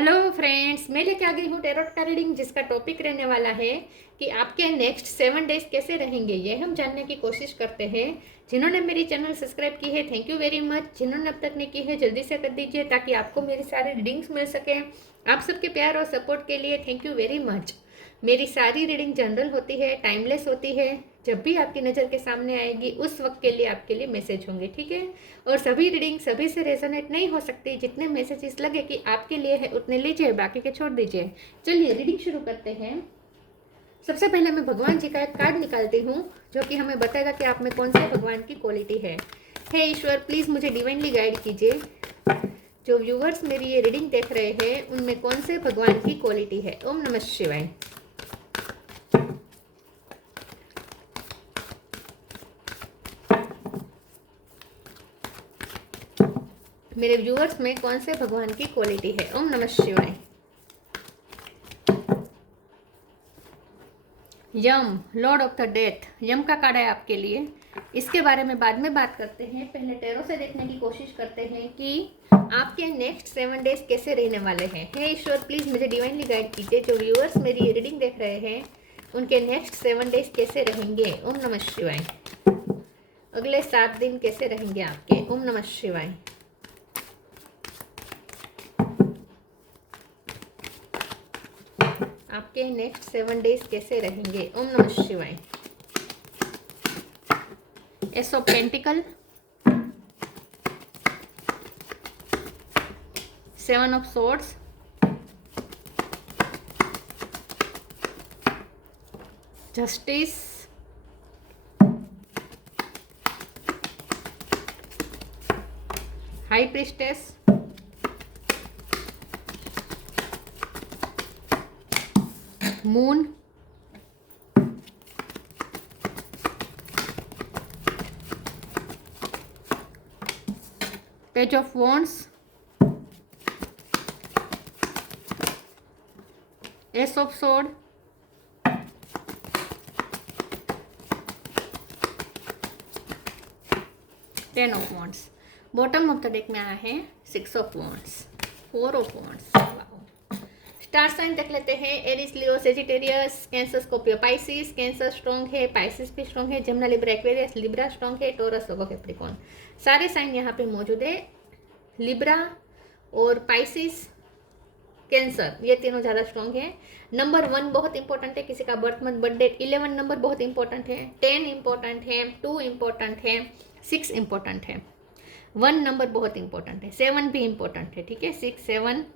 Hello friends, मैं लेके आ गई हूँ टैरोट का रीडिंग, जिसका टॉपिक रहने वाला है कि आपके नेक्स्ट 7 डेज कैसे रहेंगे। ये हम जानने की कोशिश करते हैं। जिन्होंने मेरी चैनल सब्सक्राइब की है, थैंक यू वेरी मच। जिन्होंने अब तक नहीं की है, जल्दी से कर दीजिए ताकि आपको मेरी सारी रीडिंग्स मिल सके। आप सबके प्यार और सपोर्ट के लिए थैंक यू वेरी मच। मेरी सारी रीडिंग जनरल होती है, टाइमलेस होती है। जब भी आपकी नज़र के सामने आएगी उस वक्त के लिए आपके लिए मैसेज होंगे, ठीक है। और सभी रीडिंग सभी से रेजोनेट नहीं हो सकती। जितने मैसेजेस लगे कि आपके लिए है उतने लीजिए, बाकी के छोड़ दीजिए। चलिए रीडिंग शुरू करते हैं। सबसे पहले मैं भगवान जी का एक कार्ड निकालती हूँ, जो कि हमें बताएगा कि आप में कौन से भगवान की क्वालिटी है। हे ईश्वर, प्लीज़ मुझे डिवाइनली गाइड कीजिए। जो व्यूवर्स मेरी ये रीडिंग देख रहे हैं उनमें कौन से भगवान की क्वालिटी है। ओम नमः शिवाय। मेरे व्यूअर्स में कौन से भगवान की क्वालिटी है। ओम नमः शिवाय। यम, लॉर्ड ऑफ द डेथ, यम का कार्ड है आपके लिए। इसके बारे में बाद में बात करते हैं। पहले टैरो से देखने की कोशिश करते हैं कि आपके नेक्स्ट 7 डेज कैसे रहने वाले हैं। हे ईश्वर, प्लीज़ मुझे डिवाइनली गाइड कीजिए। जो व्यूअर्स मेरी ये रीडिंग देख रहे हैं उनके नेक्स्ट 7 डेज कैसे रहेंगे। ओम नमः शिवाय। अगले 7 दिन कैसे रहेंगे आपके। ओम नमः शिवाय। आपके नेक्स्ट 7 डेज कैसे रहेंगे। ओम नमः शिवाय। Ace of pentacle, 7 of swords, justice, high priestess, moon, page of wands, ace of sword, ten of wands. Bottom of the deck में आया है 6 of wands, 4 of wands. Star sign देख लेते हैं। Aries, Leo, Sagittarius, Cancer, Scorpio, Pisces. Cancer strong है, Pisces भी strong है, Gemini, Libra, Aquarius, Libra strong है, टोरस, वर्गो, कैप्रिकॉर्न। सारे साइन यहाँ पे मौजूद है। लिब्रा और पाइसिस, कैंसर, ये तीनों ज़्यादा स्ट्रॉन्ग है। नंबर 1 बहुत इंपॉर्टेंट है। किसी का birth month, birth date, 11 number बहुत इंपॉर्टेंट है, 10 इंपॉर्टेंट है, 2 इंपॉर्टेंट है, 6 इंपॉर्टेंट है, 1 नंबर बहुत इंपॉर्टेंट है, 7 भी इंपॉर्टेंट है, ठीक है। 6, 7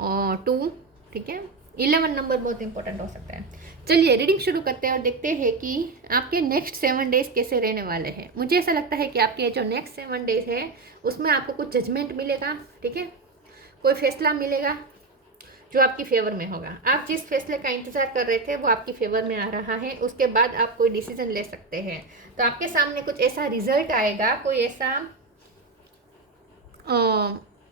और 2, ठीक है। 11 नंबर बहुत इंपॉर्टेंट हो सकता है। चलिए रीडिंग शुरू करते हैं और देखते हैं कि आपके नेक्स्ट 7 डेज कैसे रहने वाले हैं। मुझे ऐसा लगता है कि आपके जो नेक्स्ट 7 डेज है उसमें आपको कुछ जजमेंट मिलेगा, ठीक है। कोई फैसला मिलेगा जो आपकी फेवर में होगा। आप जिस फैसले का इंतजार कर रहे थे वो आपकी फेवर में आ रहा है। उसके बाद आप कोई डिसीजन ले सकते हैं। तो आपके सामने कुछ ऐसा रिजल्ट आएगा, कोई ऐसा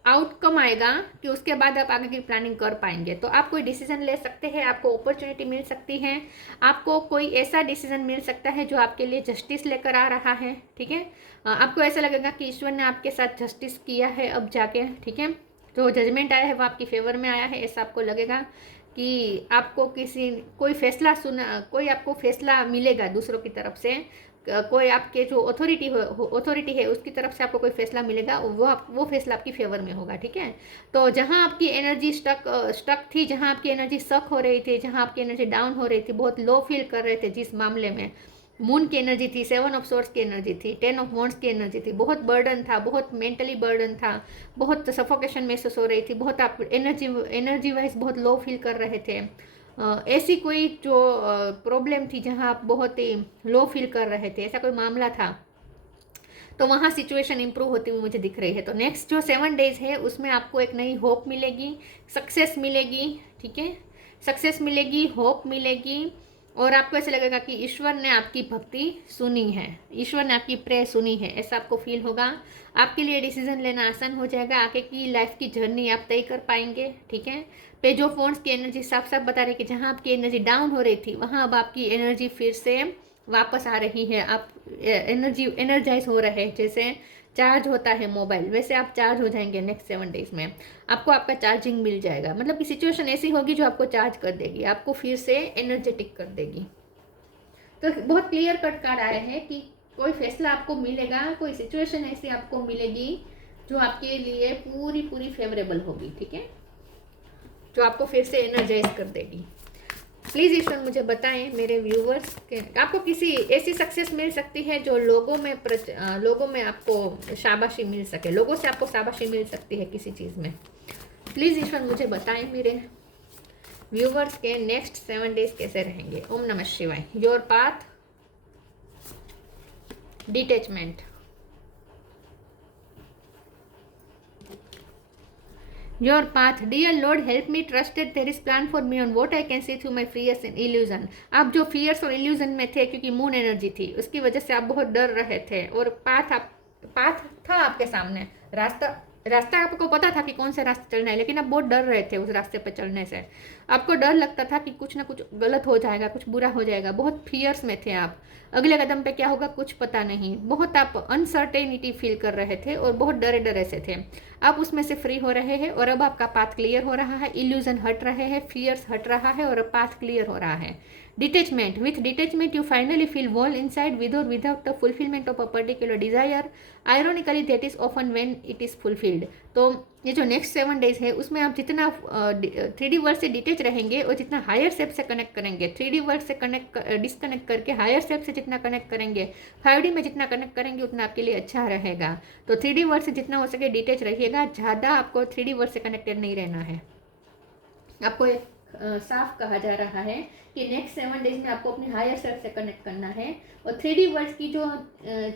आउटकम आएगा कि उसके बाद आप आगे की प्लानिंग कर पाएंगे। तो आप कोई डिसीजन ले सकते हैं, आपको अपॉर्चुनिटी मिल सकती है, आपको कोई ऐसा डिसीजन मिल सकता है जो आपके लिए जस्टिस लेकर आ रहा है, ठीक है। आपको ऐसा लगेगा कि ईश्वर ने आपके साथ जस्टिस किया है अब जाके, ठीक है। जो जजमेंट आया है वो आपकी फेवर में आया है। ऐसा आपको लगेगा कि आपको कोई आपको फैसला मिलेगा दूसरों की तरफ से। कोई आपके जो अथॉरिटी है उसकी तरफ से आपको कोई फैसला मिलेगा, वो फैसला आपकी फेवर में होगा, ठीक है। तो जहाँ आपकी एनर्जी स्टक थी, जहाँ आपकी एनर्जी सक हो रही थी, जहाँ आपकी एनर्जी डाउन हो रही थी, बहुत लो फील कर रहे थे जिस मामले में, मून की एनर्जी थी, 7 ऑफ सोर्ड्स की एनर्जी थी, 10 ऑफ वॉन्ड्स की एनर्जी थी, बहुत बर्डन था, बहुत मेंटली बर्डन था, बहुत सफोकेशन महसूस हो रही थी, बहुत आप एनर्जी वाइज बहुत लो फील कर रहे थे। ऐसी कोई जो प्रॉब्लम थी जहाँ आप बहुत ही लो फील कर रहे थे, ऐसा कोई मामला था, तो वहाँ सिचुएशन इंप्रूव होती हुई मुझे दिख रही है। तो नेक्स्ट जो 7 डेज है उसमें आपको एक नई होप मिलेगी, सक्सेस मिलेगी, ठीक है। सक्सेस मिलेगी, होप मिलेगी, और आपको ऐसा लगेगा कि ईश्वर ने आपकी भक्ति सुनी है, ईश्वर ने आपकी प्रेयर सुनी है, ऐसा आपको फील होगा। आपके लिए डिसीजन लेना आसान हो जाएगा, आगे की लाइफ की जर्नी आप तय कर पाएंगे, ठीक है। पेज ऑफ वॉन्ड्स की एनर्जी साफ साफ बता रही है कि जहाँ आपकी एनर्जी डाउन हो रही थी वहाँ अब आपकी एनर्जी फिर से वापस आ रही है। आप एनर्जाइज हो रहे हैं, जैसे चार्ज होता है मोबाइल, वैसे आप चार्ज हो जाएंगे नेक्स्ट 7 डेज में। आपको आपका चार्जिंग मिल जाएगा, मतलब कि सिचुएशन ऐसी होगी जो आपको चार्ज कर देगी, आपको फिर से एनर्जेटिक कर देगी। तो बहुत क्लियर कट कार्ड आया है कि कोई फैसला आपको मिलेगा, कोई सिचुएशन ऐसी आपको मिलेगी जो आपके लिए पूरी पूरी फेवरेबल होगी, ठीक है, जो आपको फिर से एनर्जाइज कर देगी। प्लीज़ ईश्वर मुझे बताएं मेरे व्यूवर्स के, आपको किसी ऐसी सक्सेस मिल सकती है जो लोगों में आपको शाबाशी मिल सके, लोगों से आपको शाबाशी मिल सकती है किसी चीज़ में। प्लीज़ ईश्वर मुझे बताएं मेरे व्यूवर्स के नेक्स्ट 7 डेज कैसे रहेंगे। ओम नमः शिवाय। Your path, detachment, your path, dear lord help me trusted there is plan for me on what I can see through my fears and illusion. आप जो फियर्स और इल्यूजन में थे, क्योंकि मून एनर्जी थी, उसकी वजह से आप बहुत डर रहे थे, और पाथ था आपके सामने, रास्ता आपको पता था कि कौन सा रास्ता चलना है, लेकिन आप बहुत डर रहे थे उस रास्ते पर चलने से। आपको डर लगता था कि कुछ ना कुछ गलत हो जाएगा, कुछ बुरा हो जाएगा, बहुत फियर्स में थे आप। अगले कदम पे क्या होगा कुछ पता नहीं, बहुत आप अनसर्टेनिटी फील कर रहे थे और बहुत डरे डरे से थे। आप उसमें से फ्री हो रहे हैं और अब आपका पाथ क्लियर हो रहा है, इल्यूजन हट रहे हैं, फियर्स हट रहा है और अब पाथ क्लियर हो रहा है। Detachment, with detachment you finally feel whole inside with और without the fulfilment of a particular desire, ironically that is often when it is fulfilled. तो ये जो नेक्स्ट 7 डेज है उसमें आप जितना 3D वर्ल्ड से डिटेच रहेंगे और जितना हायर सेल्फ से कनेक्ट करेंगे, 3D वर्ल्ड से डिस्कनेक्ट करके हायर सेल्फ से जितना कनेक्ट करेंगे, 5D में जितना कनेक्ट करेंगे उतना आपके लिए अच्छा रहेगा। तो 3D वर्ल्ड से जितना हो सके डिटेच रहिएगा, ज़्यादा आपको 3D वर्ल्ड से कनेक्टेड नहीं रहना है। आपको एक साफ कहा जा रहा है कि नेक्स्ट 7 डेज में आपको अपने हायर सेल्फ से कनेक्ट करना है और 3D वर्ल्ड की जो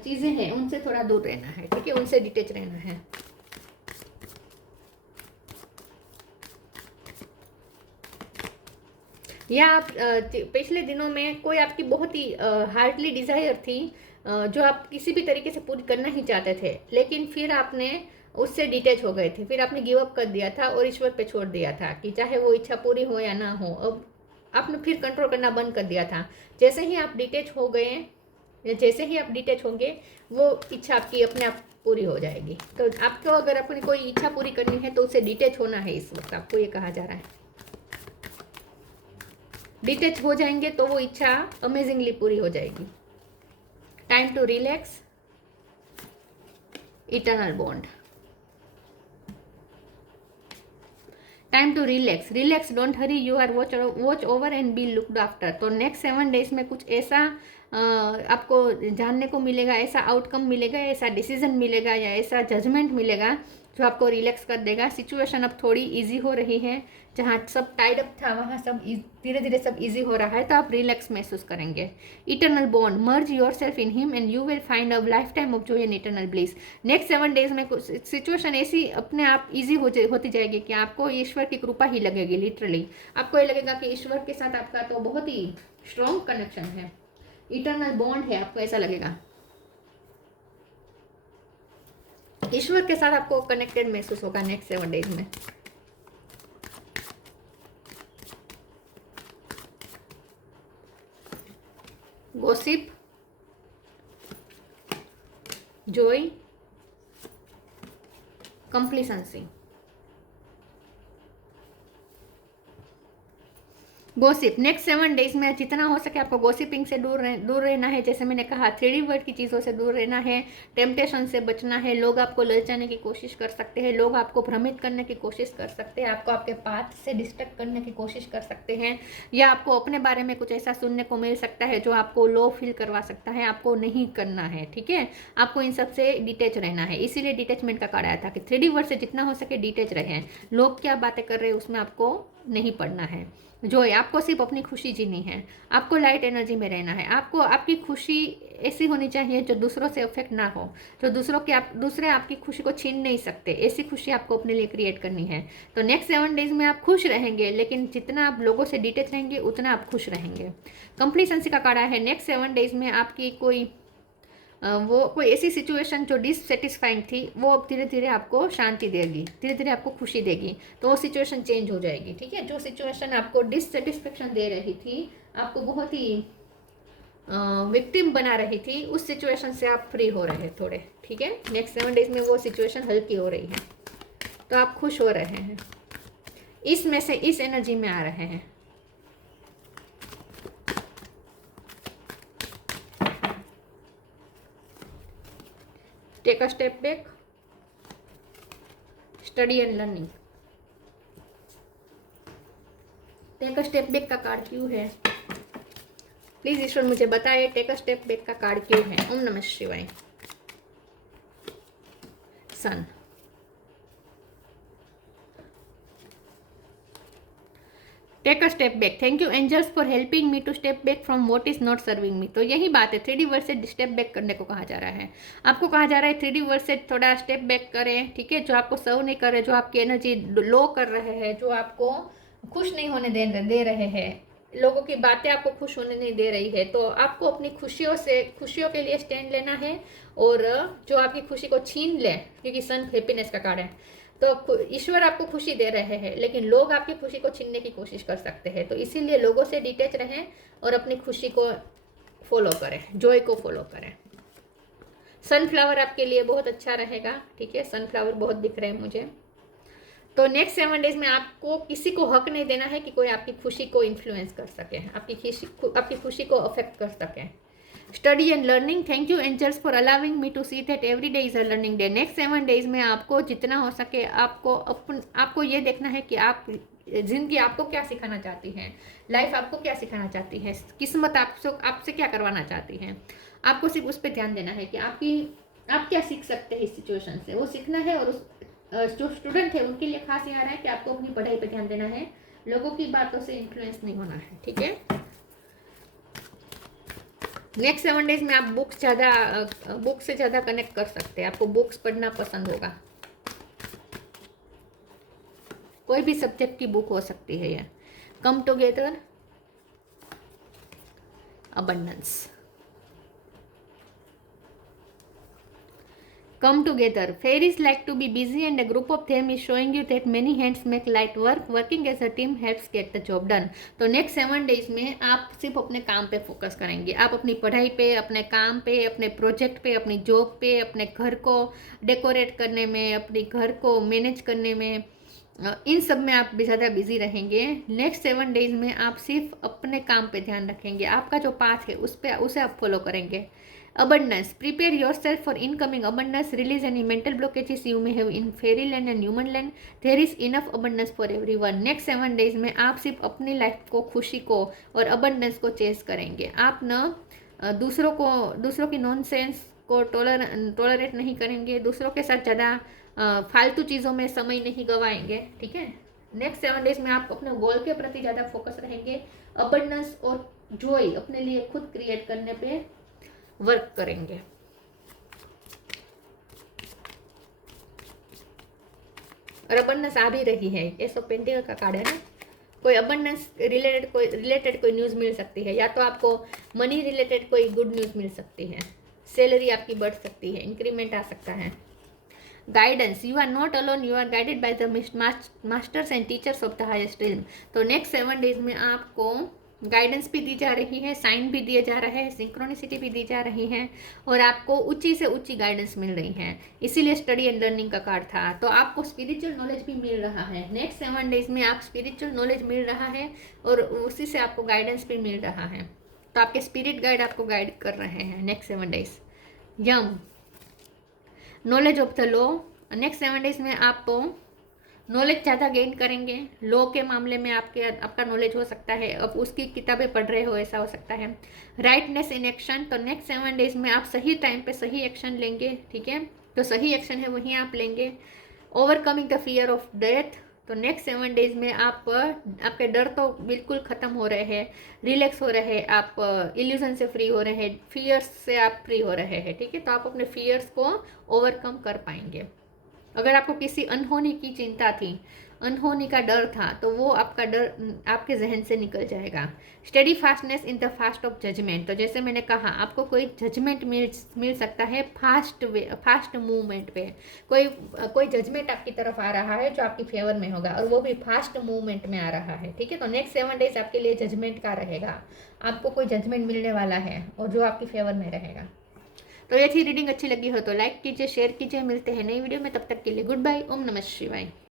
चीज़ें हैं उनसे थोड़ा दूर रहना है, ठीक है, उनसे डिटेच रहना है। या आप पिछले दिनों में कोई आपकी बहुत ही हार्डली डिज़ायर थी जो आप किसी भी तरीके से पूरी करना ही चाहते थे, लेकिन फिर आपने उससे डिटैच हो गए थे, फिर आपने गिव अप कर दिया था और ईश्वर पे छोड़ दिया था कि चाहे वो इच्छा पूरी हो या ना हो। अब आपने फिर कंट्रोल करना बंद कर दिया था। जैसे ही आप डिटैच हो गए, जैसे ही आप डिटैच होंगे, वो इच्छा आपकी अपने आप पूरी हो जाएगी। तो आपको अगर अपनी कोई इच्छा पूरी करनी है तो उससे डिटैच होना है, इस वक्त आपको ये कहा जा रहा है। डिटैच हो जाएंगे तो वो इच्छा अमेजिंगली पूरी हो जाएगी। Time to relax, eternal bond, time to relax, don't hurry, you are watch over and be looked after. तो नेक्स्ट 7 डेज में कुछ ऐसा आपको जानने को मिलेगा, ऐसा आउटकम मिलेगा, ऐसा डिसीजन मिलेगा या ऐसा जजमेंट मिलेगा जो आपको रिलैक्स कर देगा। सिचुएशन अब थोड़ी इजी हो रही है, जहाँ सब टाइड अप था वहाँ सब धीरे धीरे सब इजी हो रहा है, तो आप रिलैक्स महसूस करेंगे। Eternal bond, merge your self in him and you will find a life time of Joy and eternal bliss. Next 7 days में कुछ सिचुएशन ऐसी अपने आप ईजी होती जाएगी कि आपको ईश्वर की कृपा ही लगेगी। लिटरली आपको ये लगेगा कि ईश्वर के साथ आपका तो बहुत ही स्ट्रॉन्ग कनेक्शन है, इटर्नल बॉन्ड है, आपको ऐसा लगेगा। ईश्वर के साथ आपको कनेक्टेड महसूस होगा नेक्स्ट 7 डेज में। Gossip, joy, complacency. Gossip, next 7 days में जितना हो सके आपको गॉसिपिंग से दूर रहना है। जैसे मैंने कहा 3D वर्ल्ड की चीज़ों से दूर रहना है, टेम्पटेशन से बचना है। लोग आपको ललचाने की कोशिश कर सकते हैं, लोग आपको भ्रमित करने की कोशिश कर सकते हैं, आपको आपके पाथ से डिस्ट्रैक्ट करने की कोशिश कर सकते हैं, या आपको अपने बारे में कुछ ऐसा सुनने को मिल सकता है जो आपको लो फील करवा सकता है। आपको नहीं करना है, ठीक है, आपको इन सब से डिटेच रहना है। इसीलिए डिटेचमेंट का कार्ड आया था कि 3D वर्ल्ड से जितना हो सके डिटेच रहें। लोग क्या बातें कर रहे हैं उसमें आपको नहीं पड़ना है। जो है आपको सिर्फ अपनी खुशी जीनी है, आपको लाइट एनर्जी में रहना है। आपको आपकी खुशी ऐसी होनी चाहिए जो दूसरों से अफेक्ट ना हो, जो दूसरे आपकी खुशी को छीन नहीं सकते। ऐसी खुशी आपको अपने लिए क्रिएट करनी है। तो नेक्स्ट 7 डेज में आप खुश रहेंगे, लेकिन जितना आप लोगों से डिटेच रहेंगे उतना आप खुश रहेंगे। कंप्लीसेंसी का कार्ड है नेक्स्ट 7 डेज में आपकी कोई ऐसी सिचुएशन जो डिससेटिस्फाइंग थी वो अब धीरे धीरे आपको शांति देगी, धीरे धीरे आपको खुशी देगी। तो वो सिचुएशन चेंज हो जाएगी, ठीक है। जो सिचुएशन आपको डिससेटिस्फेक्शन दे रही थी, आपको बहुत ही विक्टिम बना रही थी, उस सिचुएशन से आप फ्री हो रहे थोड़े, ठीक है। नेक्स्ट 7 डेज में वो सिचुएशन हल्की हो रही है, तो आप खुश हो रहे हैं, इसमें से इस एनर्जी में आ रहे हैं। Take a step back, study and learning. Take a step back का कार्ड क्यों है? प्लीज ईश्वर मुझे बताइए, टेक अ स्टेप बैक का कार्ड क्यों है? ओम नमः शिवाय। Son, take a step back, thank you angels for helping me to step back from what is not serving me. तो यही बात है, 3D वर्ड से स्टेप बैक करने को कहा जा रहा है। आपको कहा जा रहा है 3D वर्ड से थोड़ा स्टेप बैक करें, ठीक है। जो आपको सर्व नहीं कर रहे, जो आपकी एनर्जी लो कर रहे हैं, जो आपको खुश नहीं होने दे रहे हैं, लोगों की बातें आपको खुश होने नहीं दे रही है, तो आपको अपनी खुशियों के लिए स्टैंड लेना है। और जो आपकी खुशी को छीन ले, क्योंकि सन हैप्पीनेस का कार्ड है, तो ईश्वर आपको खुशी दे रहे हैं, लेकिन लोग आपकी खुशी को छीनने की कोशिश कर सकते हैं। तो इसीलिए लोगों से डिटैच रहें और अपनी खुशी को फॉलो करें, जॉय को फॉलो करें। सनफ्लावर आपके लिए बहुत अच्छा रहेगा, ठीक है। सनफ्लावर बहुत दिख रहे हैं मुझे। तो नेक्स्ट 7 डेज में आपको किसी को हक नहीं देना है कि कोई आपकी खुशी को इन्फ्लुएंस कर सके, आपकी खुशी को अफेक्ट कर सके। Study and learning, thank you angels for allowing me to see that every day is a learning day. Next 7 days में आपको जितना हो सके आपको ये देखना है कि आप जिंदगी आपको क्या सिखाना चाहती है, लाइफ आपको क्या सिखाना चाहती है, किस्मत आपसे क्या करवाना चाहती है। आपको सिर्फ उस पर ध्यान देना है कि आप क्या सीख सकते हैं इस सिचुएशन से, वो सीखना है। और जो स्टूडेंट है उनके लिए खास ये आ रहा है कि आपको अपनी पढ़ाई पर ध्यान देना है, लोगों की बातों से इन्फ्लुएंस नहीं होना है, ठीक है। नेक्स्ट 7 डेज में आप बुक से ज़्यादा कनेक्ट कर सकते हैं, आपको बुक्स पढ़ना पसंद होगा। कोई भी सब्जेक्ट की बुक हो सकती है ये। Come together, abundance, come together. Fairies like to be busy and a group of them is showing you that many hands make light work. Working as a team helps get the job done. तो next 7 days में आप सिर्फ अपने काम पे focus करेंगे, आप अपनी पढ़ाई पे, अपने काम पे, अपने प्रोजेक्ट पे, अपनी जॉब पे, अपने घर को डेकोरेट करने में, अपने घर को मैनेज करने में, इन सब में आप ज़्यादा बिजी रहेंगे। नेक्स्ट 7 डेज में आप सिर्फ अपने काम पे ध्यान रखेंगे, आपका जो पाथ है उसे आप फॉलो करेंगे। Abundance, prepare yourself for incoming abundance, release any mental blockages you may have in fairyland and human land. There is enough abundance for everyone. Next 7 days में आप सिर्फ अपनी लाइफ को, खुशी को और abundance को चेस करेंगे। आप न दूसरों की नॉनसेंस को टॉलरेट नहीं करेंगे, दूसरों के साथ ज़्यादा फालतू चीज़ों में समय नहीं गवाएंगे, ठीक है। नेक्स्ट 7 डेज में आप अपने गोल के प्रति ज़्यादा फोकस रहेंगे, abundance और जॉय अपने लिए खुद क्रिएट करने पे वर्क करेंगे। और अबंडेंस आ भी रही है, एस ऑफ पेंटिकल का कार्ड है ना। कोई अबंडेंस रिलेटेड कोई न्यूज़ मिल सकती है, या तो आपको मनी रिलेटेड कोई गुड न्यूज़ मिल सकती है, सैलरी आपकी बढ़ सकती है, इंक्रीमेंट आ सकता है। Guidance, you are not alone, you are guided by the masters and teachers of the highest realm. तो नेक्स्ट 7 डेज में आपको गाइडेंस भी दी जा रही है, साइन भी दिए जा रहे हैं, सिंक्रोनिसिटी भी दी जा रही है, और आपको ऊंची से ऊंची गाइडेंस मिल रही है। इसीलिए स्टडी एंड लर्निंग का कार्ड था। तो आपको स्पिरिचुअल नॉलेज भी मिल रहा है। नेक्स्ट 7 डेज में आप स्पिरिचुअल नॉलेज मिल रहा है और उसी से आपको गाइडेंस भी मिल रहा है। तो आपके स्पिरिट गाइड आपको गाइड कर रहे हैं नेक्स्ट 7 डेज। यम, knowledge of the law, next 7 days में आप नॉलेज ज़्यादा गेन करेंगे। लॉ के मामले में आपका नॉलेज हो सकता है, अब उसकी किताबें पढ़ रहे हो, ऐसा हो सकता है। राइटनेस इन एक्शन, तो नेक्स्ट 7 डेज में आप सही टाइम पे सही एक्शन लेंगे, ठीक है। तो सही एक्शन है वहीं आप लेंगे। Overcoming the fear of death, तो नेक्स्ट 7 डेज में आपके डर तो बिल्कुल ख़त्म हो रहे हैं, रिलैक्स हो रहे हैं, आप इल्यूजन से फ्री हो रहे हैं, फियर्स से आप फ्री हो रहे हैं, ठीक है। तो आप अपने फियर्स को ओवरकम कर पाएंगे। अगर आपको किसी अनहोनी की चिंता थी, अनहोनी का डर था, तो वो आपका डर आपके जहन से निकल जाएगा। Study fastness in the fast of judgment, तो जैसे मैंने कहा आपको कोई जजमेंट मिल सकता है फास्ट मूवमेंट पे। कोई जजमेंट आपकी तरफ आ रहा है जो आपकी फेवर में होगा, और वो भी फास्ट मूवमेंट में आ रहा है, ठीक है। तो नेक्स्ट 7 डेज आपके लिए जजमेंट का रहेगा, आपको कोई जजमेंट मिलने वाला है और जो आपकी फेवर में रहेगा। तो ये थी रीडिंग, अच्छी लगी हो तो लाइक कीजिए, शेयर कीजिए। मिलते हैं नई वीडियो में, तब तक के लिए गुड बाय। ओम नमः शिवाय।